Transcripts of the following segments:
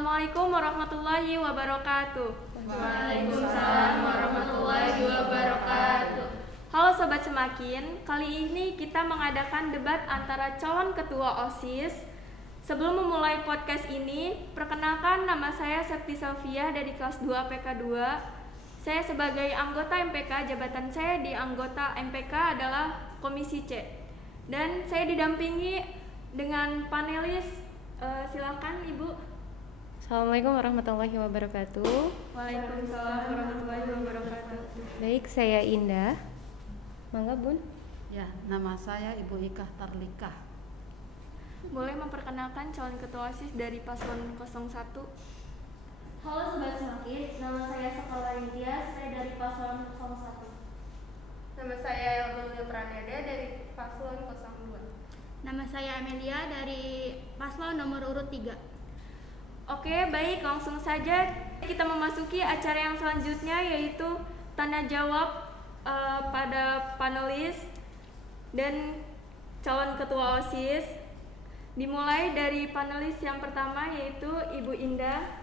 Assalamualaikum warahmatullahi wabarakatuh. Waalaikumsalam warahmatullahi wabarakatuh. Halo Sobat Semakin, kali ini kita mengadakan debat antara calon ketua OSIS. Sebelum memulai podcast ini, perkenalkan nama saya Septi Sofia dari kelas 2 PK 2. Saya sebagai anggota MPK, jabatan saya di anggota MPK adalah Komisi C. Dan saya didampingi dengan panelis, silakan Ibu. Assalamualaikum warahmatullahi wabarakatuh. Waalaikumsalam warahmatullahi wabarakatuh. Baik, saya Indah. Mangga Bun. Ya, nama saya Ibu Ika Tarlikah. Boleh memperkenalkan calon ketua OSIS dari paslon 01? Halo Sobat Semakin, nama saya Sekolah Intias, saya dari paslon 01. Nama saya Elvina Praneda dari paslon 02. Nama saya Amelia dari paslon nomor urut 3. Oke, baik, langsung saja kita memasuki acara yang selanjutnya, yaitu tanya jawab pada panelis dan calon ketua OSIS. Dimulai dari panelis yang pertama, yaitu Ibu Indah.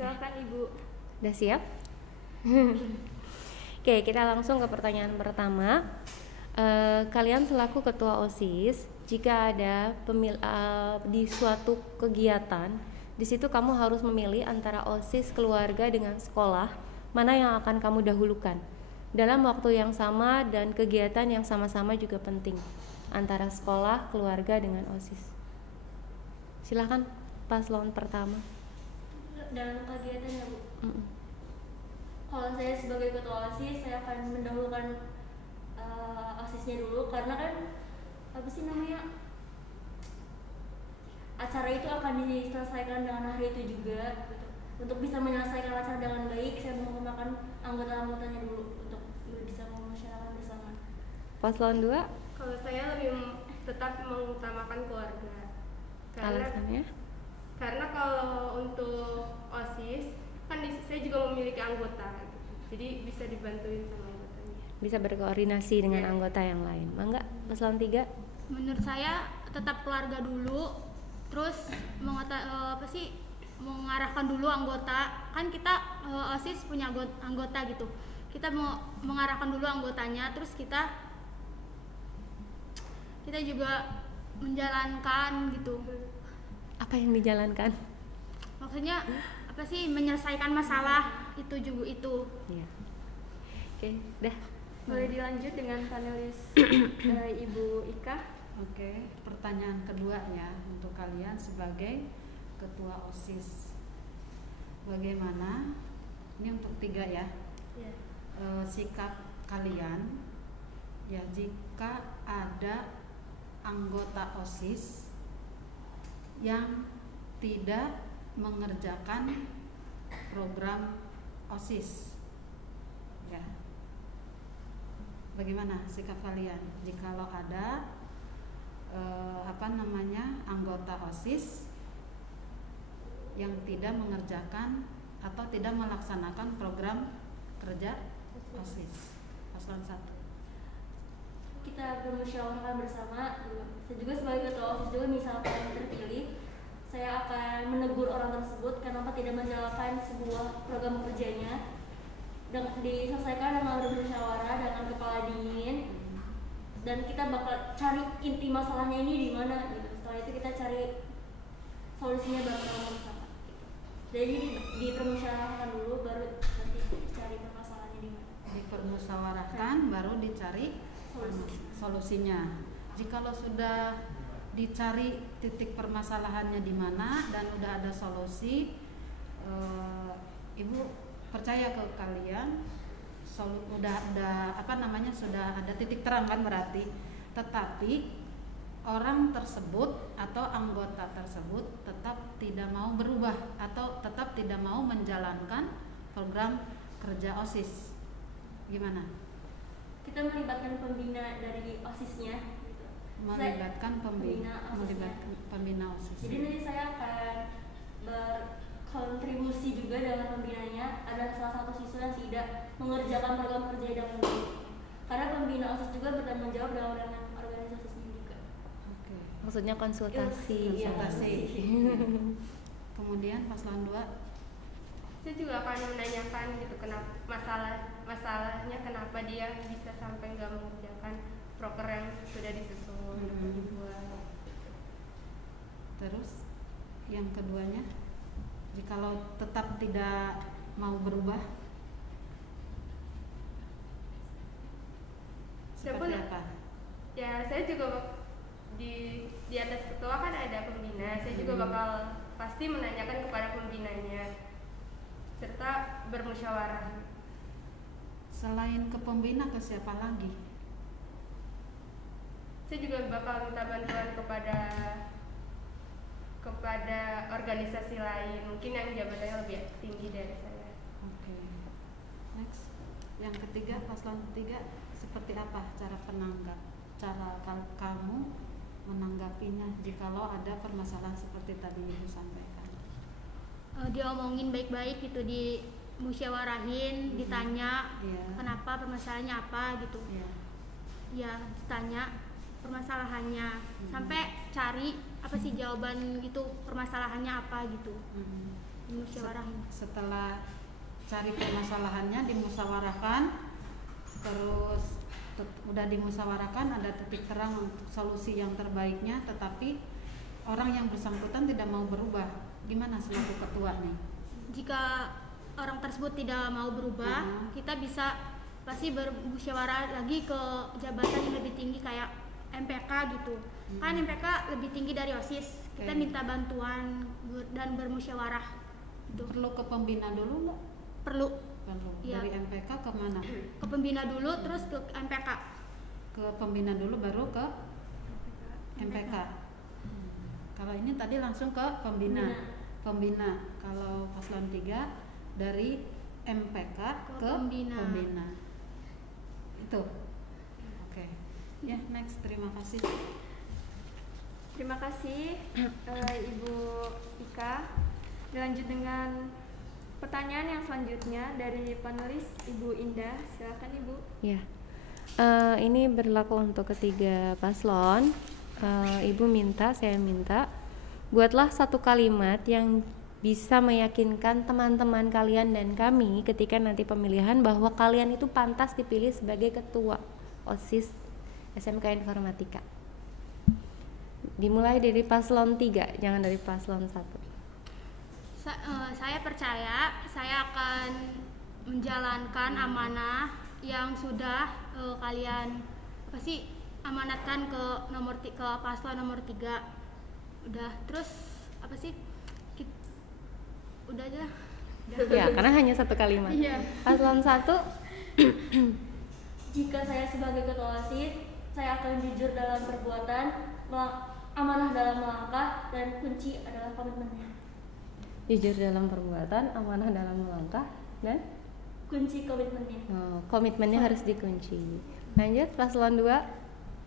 Silakan Ibu. Udah siap? Oke, kita langsung ke pertanyaan pertama. Kalian selaku ketua OSIS, jika ada di suatu kegiatan, di situ kamu harus memilih antara OSIS keluarga dengan sekolah, mana yang akan kamu dahulukan dalam waktu yang sama dan kegiatan yang sama-sama juga penting, antara sekolah, keluarga dengan OSIS. Silahkan paslon pertama. Dalam kegiatan ya Bu? Kalau saya sebagai ketua OSIS, saya akan mendahulukan OSISnya dulu, karena kan acara itu akan diselesaikan dengan hari itu juga gitu. Untuk bisa menyelesaikan acara dengan baik, saya menggunakan anggota-anggotanya dulu untuk bisa memusyawarahkan bersama. Paslon 2. Kalau saya lebih tetap mengutamakan keluarga. Alasannya? Karena kalau untuk OSIS kan saya juga memiliki anggota, jadi bisa dibantuin sama anggotanya. Bisa berkoordinasi dengan anggota yang lain. Mangga, paslon 3. Menurut saya tetap keluarga dulu, terus mengarahkan dulu anggota. Kan kita OSIS punya anggota gitu. Kita mau mengarahkan dulu anggotanya, terus kita juga menjalankan gitu. Apa yang dijalankan? Maksudnya menyelesaikan masalah itu juga itu. Iya. Oke, dah. Boleh dilanjut dengan panelis Ibu Ika. Oke, pertanyaan kedua ya untuk kalian sebagai ketua OSIS. Bagaimana? Ini untuk 3 ya. Yeah. Sikap kalian ya jika ada anggota OSIS yang tidak mengerjakan program OSIS. Ya. Bagaimana sikap kalian jikalau ada anggota OSIS yang tidak mengerjakan atau tidak melaksanakan program kerja OSIS? Paslon 1. Kita bermusyawarah bersama. Saya juga sebagai ketua OSIS juga, misalkan terpilih, saya akan menegur orang tersebut kenapa tidak menjalankan sebuah program kerjanya, dengan diselesaikan dengan bermusyawarah dengan kepala dingin, dan kita bakal cari inti masalahnya ini di mana gitu. Setelah itu kita cari solusinya bareng-bareng bersama gitu. Jadi dipermusyawarahkan dulu, baru nanti cari permasalahannya di mana. Dipermusyawarahkan baru dicari solusinya. Jikalau sudah dicari titik permasalahannya di mana dan udah ada solusi, Ibu percaya ke kalian sudah ada titik terang kan berarti. Tetapi orang tersebut atau anggota tersebut tetap tidak mau berubah atau tetap tidak mau menjalankan program kerja OSIS. Gimana? Kita melibatkan pembina dari OSISnya gitu. Melibatkan pembina OSIS. Jadi nanti saya akan berkontribusi juga dengan pembinanya. Ada salah satu siswa yang tidak mengerjakan program kerja dengan baik, karena pembina OSIS juga bertanggung jawab dengan organisasinya juga. Oke. Maksudnya konsultasi. Konsultasi. Kemudian paslon 2. Saya juga akan menanyakan gitu kenapa masalahnya kenapa dia bisa sampai nggak mengerjakan proker yang sudah disusun dibuat. Terus yang keduanya, jikalau tetap tidak mau berubah seperti apa? Ya saya juga di atas ketua kan ada pembina. Saya juga bakal pasti menanyakan kepada pembinanya serta bermusyawarah. Selain ke pembina, ke siapa lagi? Saya juga bakal minta bantuan kepada organisasi lain, mungkin yang jabatannya lebih tinggi dari saya. Oke. Next. Yang ketiga, paslon 3, seperti apa cara kamu menanggapinya jikalau ada permasalahan seperti tadi Ibu sampaikan? Diomongin baik-baik gitu, dimusyawarahin, ditanya kenapa permasalahannya apa gitu. Ya ditanya permasalahannya sampai cari apa sih jawaban gitu, permasalahannya apa gitu. Dimusyawarahin. Setelah cari permasalahannya, dimusyawarahkan, terus udah dimusyawarahkan, ada titik terang untuk solusi yang terbaiknya, tetapi orang yang bersangkutan tidak mau berubah. Gimana selaku ketua nih? Jika orang tersebut tidak mau berubah, kita bisa pasti bermusyawarah lagi ke jabatan yang lebih tinggi kayak MPK gitu. Kan MPK lebih tinggi dari OSIS. Kita minta bantuan dan bermusyawarah. Gitu. Perlu ke pembina dulu nggak? Perlu. Dari MPK ke mana? Ke pembina dulu, terus ke MPK. Ke pembina dulu baru ke MPK. Kalau ini tadi langsung ke pembina. Kalau paslon 3 dari MPK ke pembina. Itu. Oke. Ya, next. Terima kasih. Terima kasih Ibu Ika. Dilanjut dengan pertanyaan yang selanjutnya dari panelis Ibu Indah. Silakan Ibu. Ya. Ini berlaku untuk ketiga paslon. Saya minta buatlah satu kalimat yang bisa meyakinkan teman-teman kalian dan kami ketika nanti pemilihan bahwa kalian itu pantas dipilih sebagai ketua OSIS SMK Informatika. Dimulai dari paslon 3, jangan dari paslon 1. Saya percaya saya akan menjalankan amanah yang sudah kalian amanatkan ke paslon nomor 3. Udah, terus apa sih? Udah aja. Ya, karena hanya satu kalimat. Paslon 1. Jika saya sebagai ketua OSIS, saya akan jujur dalam perbuatan, amanah dalam melangkah, dan kunci adalah komitmennya. Jujur dalam perbuatan, amanah dalam melangkah, dan kunci komitmennya. Komitmennya harus dikunci. Lanjut, paslon 2.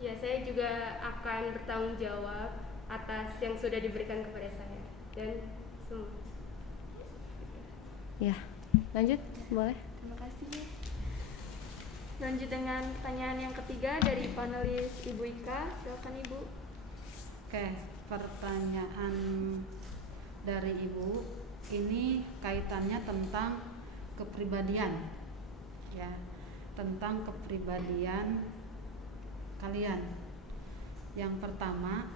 Ya, saya juga akan bertanggung jawab atas yang sudah diberikan kepada saya dan semua. Ya, lanjut, boleh. Terima kasih. Lanjut dengan pertanyaan yang ketiga dari panelis Ibu Ika. Silakan Ibu. Oke, pertanyaan dari Ibu ini kaitannya tentang kepribadian, ya, tentang kepribadian kalian. Yang pertama,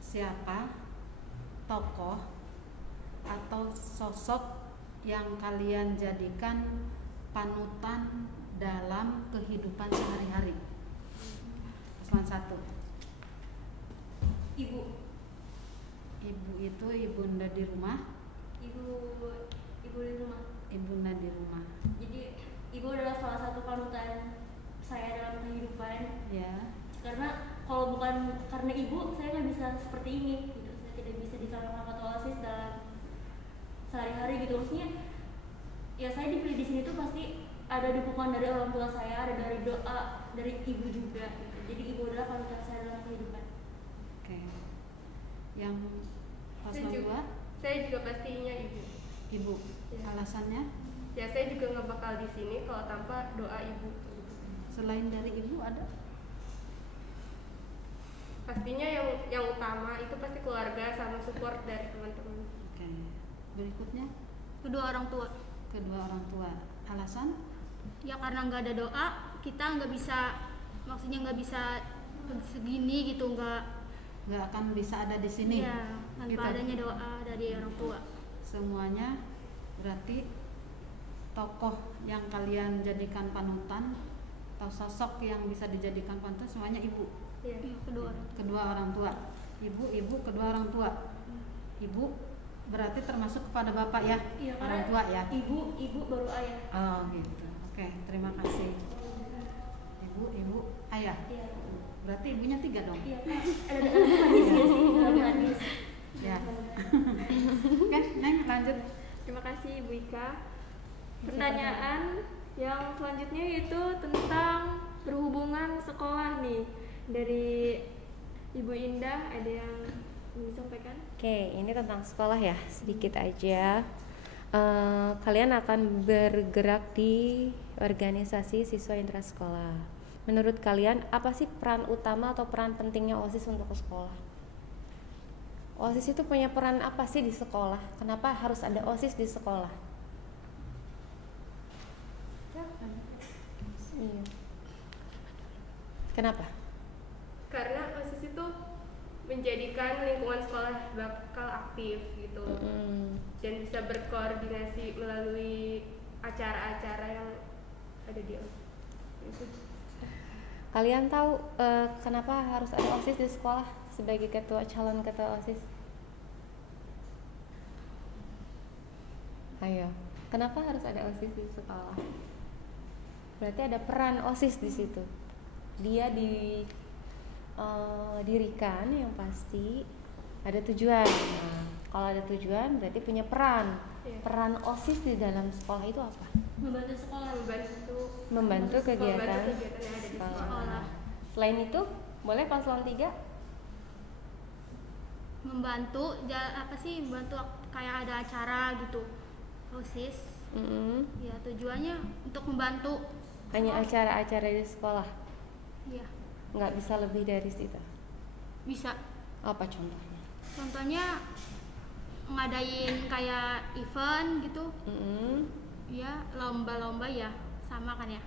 siapa tokoh atau sosok yang kalian jadikan panutan dalam kehidupan sehari-hari? Paslon 1. Ibu itu ibunda di rumah. Ibu di rumah. Ibunda di rumah. Jadi ibu adalah salah satu panutan saya dalam kehidupan. Ya. Karena kalau bukan karena ibu, saya nggak bisa seperti ini. Gitu. Saya tidak bisa dicalonkan ketua OSIS dalam sehari-hari gitu. Maksudnya, ya saya dipilih di sini tuh pasti ada dukungan dari orang tua saya, ada dari doa dari ibu juga. Gitu. Jadi ibu adalah panutan saya dalam kehidupan. Oke. Yang paslon 2? Saya juga pastinya ibu. Ibu. Ya. Alasannya? Ya, saya juga nggak bakal di sini kalau tanpa doa ibu. Selain dari ibu ada? Pastinya yang utama itu pasti keluarga sama support dari teman-teman. Oke. Berikutnya kedua orang tua. kedua orang tua. Alasan? Ya karena nggak ada doa kita nggak bisa, maksudnya nggak bisa segini gitu, Nggak akan bisa ada di sini. ya tanpa Gitu. adanya doa dari orang tua. Semuanya berarti tokoh yang kalian jadikan panutan atau sosok yang bisa dijadikan panutan semuanya ibu. Iya. Ya, Kedua orang tua. Ibu, kedua orang tua. Ibu berarti termasuk kepada bapak ya, Iya, orang karena tua ya. ibu baru ayah. Oh gitu. Oke, terima kasih. Ibu, ayah. Iya. Berarti ibunya 3 dong. Iya, ada dalam hadis ya sih, dalam hadis. Ya. Oke, Neng lanjut. Terima kasih Ibu Ika. Pertanyaan yang selanjutnya yaitu tentang berhubungan sekolah nih. Dari Ibu Indah ada yang disampaikan? Oke, ini tentang sekolah ya, sedikit aja. Kalian akan bergerak di organisasi siswa intrasekolah. Menurut kalian, apa sih peran utama atau peran pentingnya OSIS untuk sekolah? OSIS itu punya peran apa sih di sekolah? Kenapa harus ada OSIS di sekolah? Iya. Kenapa? Karena OSIS itu menjadikan lingkungan sekolah bakal aktif gitu, dan bisa berkoordinasi melalui acara-acara yang ada di OSIS. Kalian tahu kenapa harus ada OSIS di sekolah sebagai calon ketua OSIS? Ayo, kenapa harus ada OSIS di sekolah? Berarti ada peran OSIS di situ. Dia didirikan yang pasti ada tujuan. Nah, kalau ada tujuan berarti punya peran. Peran OSIS di dalam sekolah itu apa? Membantu sekolah, Membantu kegiatan yang ada di sekolah. Selain itu, boleh paslon 3? Membantu membantu kayak ada acara gitu OSIS. Ya tujuannya untuk membantu. Hanya acara-acara di sekolah, Ya nggak bisa lebih dari situ. bisa. Apa contohnya? Contohnya ngadain kayak event gitu. Ya lomba-lomba ya sama kan ya.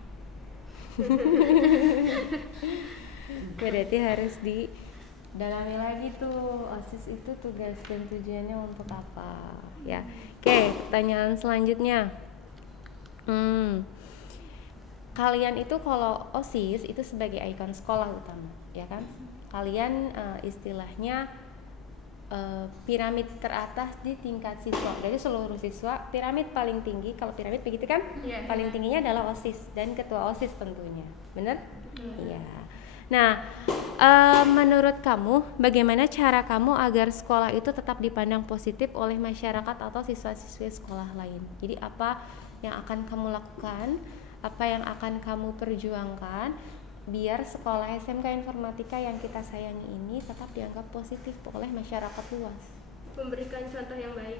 Berarti harus didalami lagi tuh OSIS itu tugas dan tujuannya untuk apa ya. Oke, pertanyaan selanjutnya. Kalian itu kalau OSIS itu sebagai ikon sekolah utama, ya kan? Kalian istilahnya piramid teratas di tingkat siswa. Jadi seluruh siswa, piramid paling tinggi, kalau piramid begitu kan? Iya. Paling tingginya adalah OSIS dan ketua OSIS tentunya. Benar? Iya. Nah, menurut kamu bagaimana cara kamu agar sekolah itu tetap dipandang positif oleh masyarakat atau siswa-siswi sekolah lain? Jadi apa yang akan kamu lakukan? Apa yang akan kamu perjuangkan biar sekolah SMK Informatika yang kita sayangi ini tetap dianggap positif oleh masyarakat luas? Memberikan contoh yang baik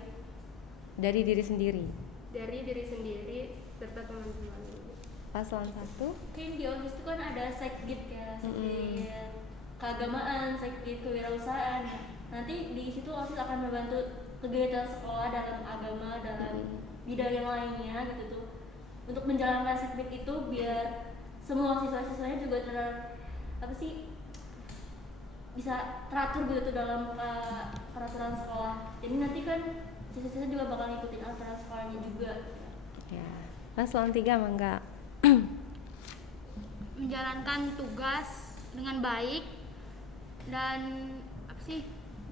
Dari diri sendiri. dari diri sendiri serta teman-teman. Paslon 1. Mungkin di OSIS itu kan ada sekdit ya, sekdit keagamaan, sekdit kewirausahaan. Nanti di situ OSIS akan membantu kegiatan sekolah dalam agama, dalam bidang yang lainnya gitu tuh. Untuk menjalankan sekdit itu biar semua siswa-siswanya juga bisa teratur gitu dalam peraturan sekolah. Jadi nanti kan siswa-siswa juga bakal ngikutin aturan sekolahnya juga. Ya. Paslon 3 enggak. Menjalankan tugas dengan baik dan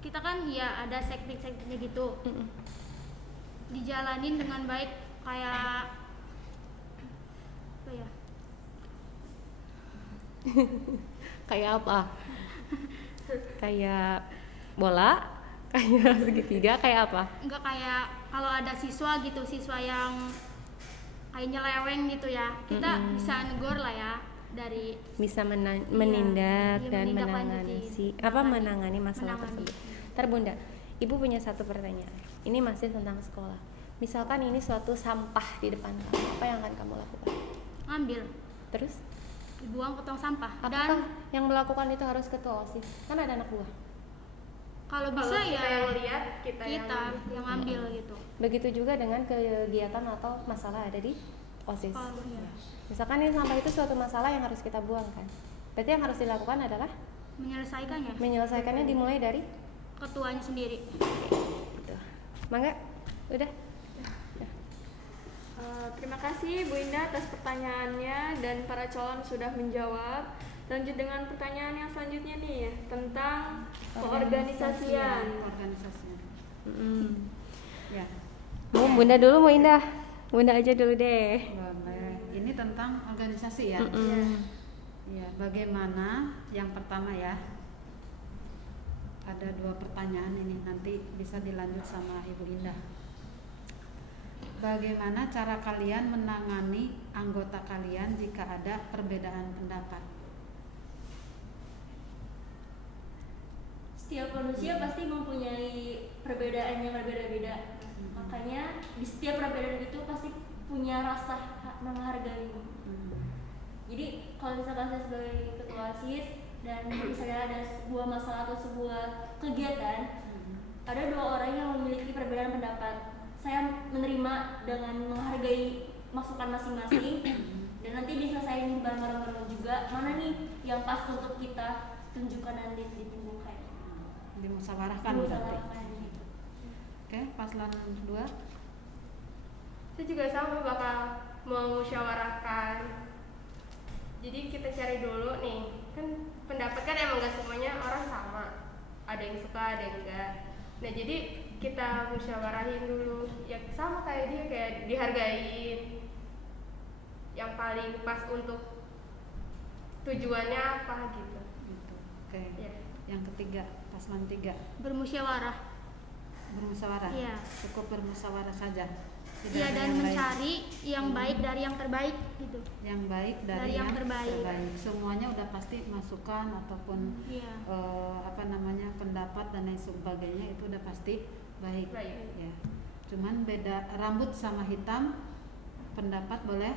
kita kan ya ada sekdit-sekditnya gitu. Dijalanin dengan baik kayak apa ya? Kayak apa? Kayak bola? Kayak segitiga? Kayak apa? Enggak kayak kalau ada siswa gitu, siswa yang kayak nyeleweng gitu ya, kita bisa negor lah ya dari Bisa menindak iya, dan menindaklanjuti. menangani masalah Menangani. tersebut. Ntar Bunda, Ibu punya satu pertanyaan. Ini masih tentang sekolah. Misalkan ini suatu sampah di depan kamu, apa yang akan kamu lakukan? ngambil, Terus, dibuang ke tong sampah apakah dan yang melakukan itu harus ketua OSIS? Kan ada anak buah. Kalau bisa kita ya yang lihat, kita yang ambil gitu. Begitu juga dengan kegiatan atau masalah ada di OSIS. Oh, iya. Misalkan ini sampah itu suatu masalah yang harus kita buang kan. Berarti yang harus dilakukan adalah Menyelesaikannya menyelesaikannya dimulai dari ketuanya sendiri. gitu. Mangga, udah. Terima kasih Bu Indah atas pertanyaannya dan para calon sudah menjawab. Lanjut dengan pertanyaan yang selanjutnya nih ya, tentang keorganisasian. Organisasian. Ya. Mau Bunda dulu, mau Indah? Bunda aja dulu deh. Boleh. Ini tentang organisasi ya. Ya, bagaimana yang pertama ya? Ada 2 pertanyaan ini, nanti bisa dilanjut sama Ibu Indah. Bagaimana cara kalian menangani anggota kalian jika ada perbedaan pendapat? Setiap manusia pasti mempunyai perbedaan yang berbeda-beda. Makanya di setiap perbedaan itu pasti punya rasa menghargai. Jadi kalau misalkan saya sebagai ketua OSIS dan misalnya ada sebuah masalah atau sebuah kegiatan, ada 2 orang yang memiliki perbedaan pendapat. Saya menerima dengan menghargai masukan masing-masing dan nanti diselesaikan bareng-bareng juga mana nih yang pas untuk kita tunjukkan nanti di punggung kayak Dimusyawarahkan berarti. gitu. Oke, paslon 2. Saya juga sama bakal memusyawarahkan. Jadi kita cari dulu nih, kan pendapat kan emang gak semuanya orang sama, ada yang suka ada yang enggak. Nah jadi kita musyawarahin dulu, ya sama kayak dia, kayak dihargain yang paling pas untuk tujuannya apa gitu. Oke. Ya. Yang ketiga, paslon 3. Bermusyawarah. Bermusyawarah. Iya. Cukup bermusyawarah saja. Tidak Iya, ada dan yang lain. mencari yang baik dari yang terbaik gitu. Yang baik dari yang terbaik. Semuanya udah pasti masukan ataupun Iya. pendapat dan lain sebagainya itu udah pasti baik. Baik. Ya. Cuman beda rambut sama hitam, pendapat boleh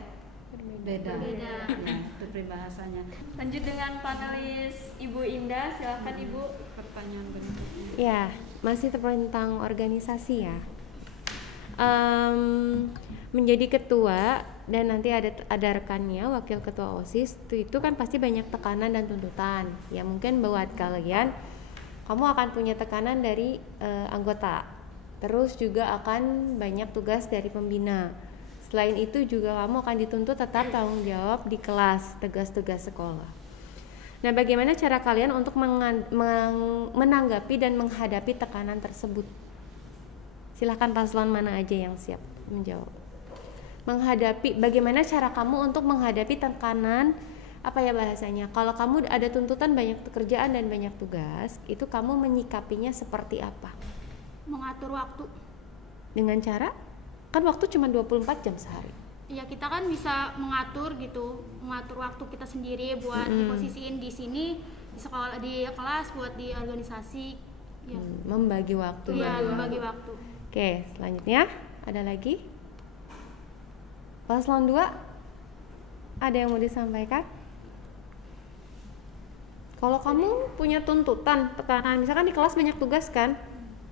beda. Berbeda. Ya, itu peribahasanya. Lanjut dengan panelis Ibu Indah, silakan Ibu. Pertanyaan berikutnya. Ya, masih tentang organisasi ya. Menjadi ketua dan nanti ada rekannya, wakil ketua OSIS itu kan pasti banyak tekanan dan tuntutan. Ya mungkin buat kalian, kamu akan punya tekanan dari anggota. Terus juga akan banyak tugas dari pembina. Selain itu juga kamu akan dituntut tetap tanggung jawab di kelas, tugas-tugas sekolah. Nah, bagaimana cara kalian untuk menanggapi dan menghadapi tekanan tersebut? Silahkan paslon mana aja yang siap menjawab. Bagaimana cara kamu untuk menghadapi tekanan, apa ya bahasanya? Kalau kamu ada tuntutan banyak pekerjaan dan banyak tugas, itu kamu menyikapinya seperti apa? Mengatur waktu. Dengan cara? Kan waktu cuma 24 jam sehari. Ya kita kan bisa mengatur gitu, mengatur waktu kita sendiri buat diposisiin di sini, di sekolah, di kelas, buat di organisasi. Ya. Membagi waktu. Iya, membagi waktu. Oke, selanjutnya ada lagi? Paslon 2, ada yang mau disampaikan? Kalau kamu punya tuntutan, tekanan, misalkan di kelas banyak tugas kan?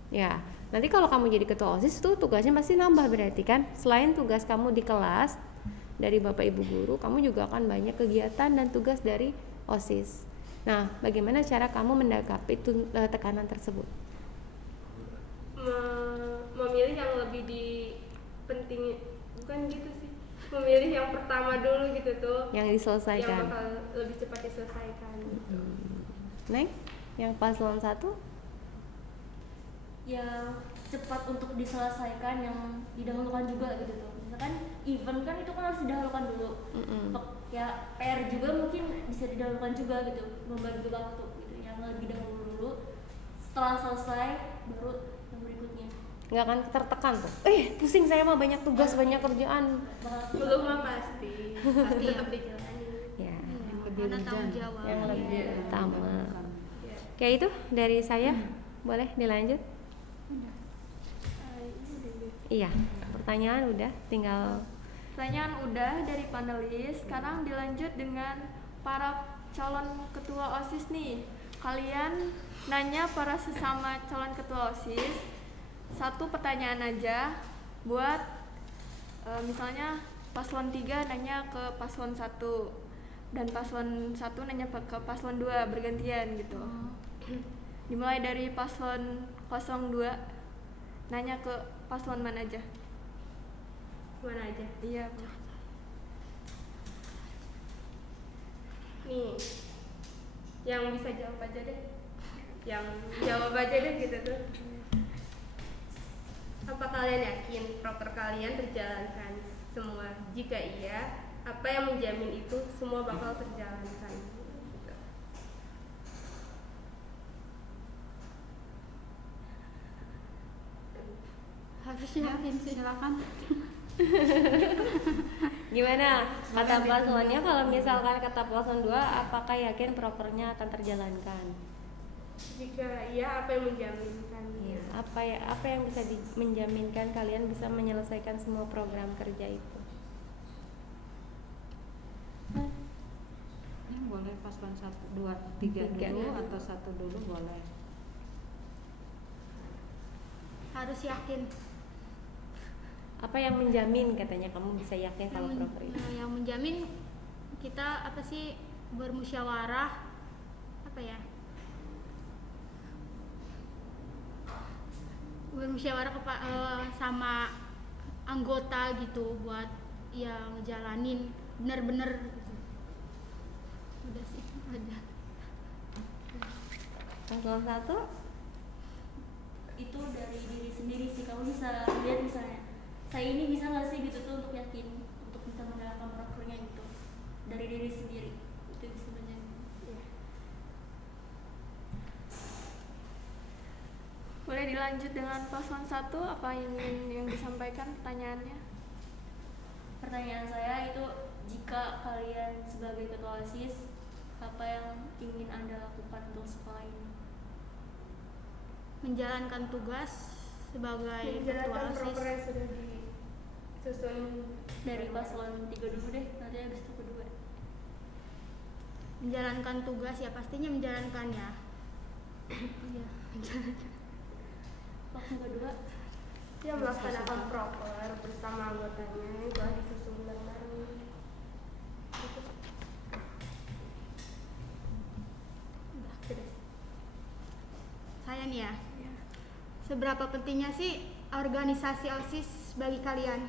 Ya, nanti kalau kamu jadi ketua OSIS tuh tugasnya pasti nambah berarti kan? Selain tugas kamu di kelas dari Bapak Ibu guru, kamu juga akan banyak kegiatan dan tugas dari OSIS. Nah, bagaimana cara kamu menanggapi tekanan tersebut? Memilih yang lebih dipentingin, bukan gitu sih, memilih yang pertama dulu gitu tuh, yang diselesaikan, yang bakal lebih cepat diselesaikan gitu. Neng, yang paslon 1? Yang cepat untuk diselesaikan, yang didahulukan juga gitu tuh. Misalkan event kan itu kan harus didahulukan dulu. Ya PR juga mungkin bisa didahulukan juga gitu, membagi waktu gitu, yang lebih dahulu dulu. Setelah selesai baru yang berikutnya. Nggak akan tertekan tuh. Pusing saya mah banyak tugas, banyak kerjaan. Belum mah pasti tetap dijalani. Ya, Yang lebih Ada tanggung urgent. jawab. yang lebih utama. Ya. Kayak itu dari saya. Boleh dilanjut? Iya, pertanyaan udah, tinggal Pertanyaan udah dari panelis. Sekarang dilanjut dengan para calon ketua OSIS nih. kalian nanya para sesama calon ketua OSIS satu pertanyaan aja buat misalnya paslon 3 nanya ke paslon 1 dan paslon 1 nanya ke paslon 2 bergantian gitu. Dimulai dari paslon 02 nanya ke paslon mana aja. Mana aja? Iya. Nih, yang bisa jawab aja deh. Yang jawab aja deh gitu tuh. Apa kalian yakin proker kalian terjalankan semua? Jika iya, apa yang menjamin itu semua bakal terjalankan? Gitu. Harus yakin sih, silakan. Gimana kata paslonnya, kalau misalkan kata paslon 2 apakah yakin prokernya akan terjalankan? Jika iya, apa yang menjaminkan? Apa yang bisa menjaminkan kalian bisa menyelesaikan semua program kerja itu? Ini boleh paslon 1, 2, 3 dulu atau 1 dulu boleh. Harus yakin. Apa yang menjamin katanya kamu bisa yakin kalau proker itu? Yang menjamin kita apa sih, bermusyawarah apa ya? Bermusyawarah sama anggota gitu buat ya ngejalanin bener-bener gitu. Udah sih ada. Paslon 1 Itu dari diri sendiri sih, kamu bisa lihat misalnya saya ini bisa nggak sih gitu tuh untuk yakin untuk bisa menjalankan prokernya gitu dari diri sendiri itu sebenarnya. Boleh dilanjut dengan paslon 1, apa yang disampaikan pertanyaannya? Pertanyaan saya itu, jika kalian sebagai ketua OSIS, apa yang ingin Anda lakukan untuk sekolah ini? Menjalankan tugas sebagai ketua Menjalankan OSIS. proker yang sudah disusun Dari paslon 3 dulu deh, nanti habis itu kedua. Menjalankan tugas ya, pastinya menjalankan ya. Iya, menjalankan. Waktu kedua, ya melaksanakan proker bersama anggotanya yang telah disusun bareng-bareng. Gitu. Saya nih ya. Seberapa pentingnya sih organisasi OSIS bagi kalian?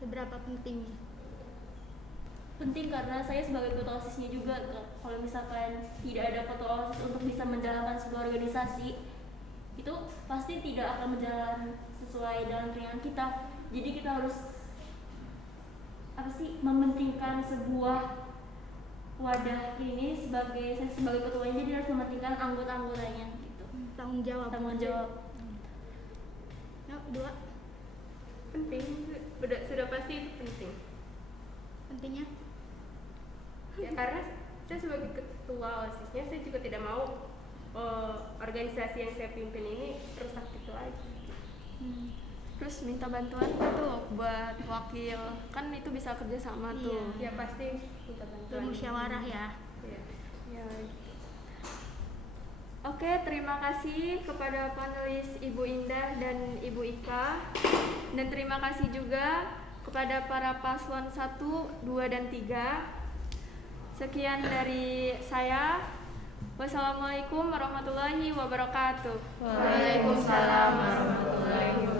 Seberapa pentingnya? penting karena saya sebagai ketua OSISnya juga, kalau misalkan tidak ada ketua OSIS untuk bisa menjalankan sebuah organisasi, itu pasti tidak akan berjalan sesuai dengan keinginan kita. Jadi kita harus mementingkan sebuah wadah ini saya sebagai ketuanya, jadi harus mementingkan anggota-anggotanya gitu. Tanggung jawab. Ya, 2. Penting, sudah pasti itu penting. Pentingnya? Ya karena saya sebagai ketua OSISnya, saya juga tidak mau organisasi yang saya pimpin ini rusak gitu lagi. Terus minta bantuan nggak tuh buat wakil, kan itu bisa kerja sama tuh. Ya pasti minta bantuan. Bermusyawarah ya. Iya. Ya, gitu. Oke, terima kasih kepada panelis Ibu Indah dan Ibu Ika, dan terima kasih juga kepada para paslon 1, 2, dan 3. Sekian dari saya. Wassalamualaikum warahmatullahi wabarakatuh. Waalaikumsalam warahmatullahi wabarakatuh.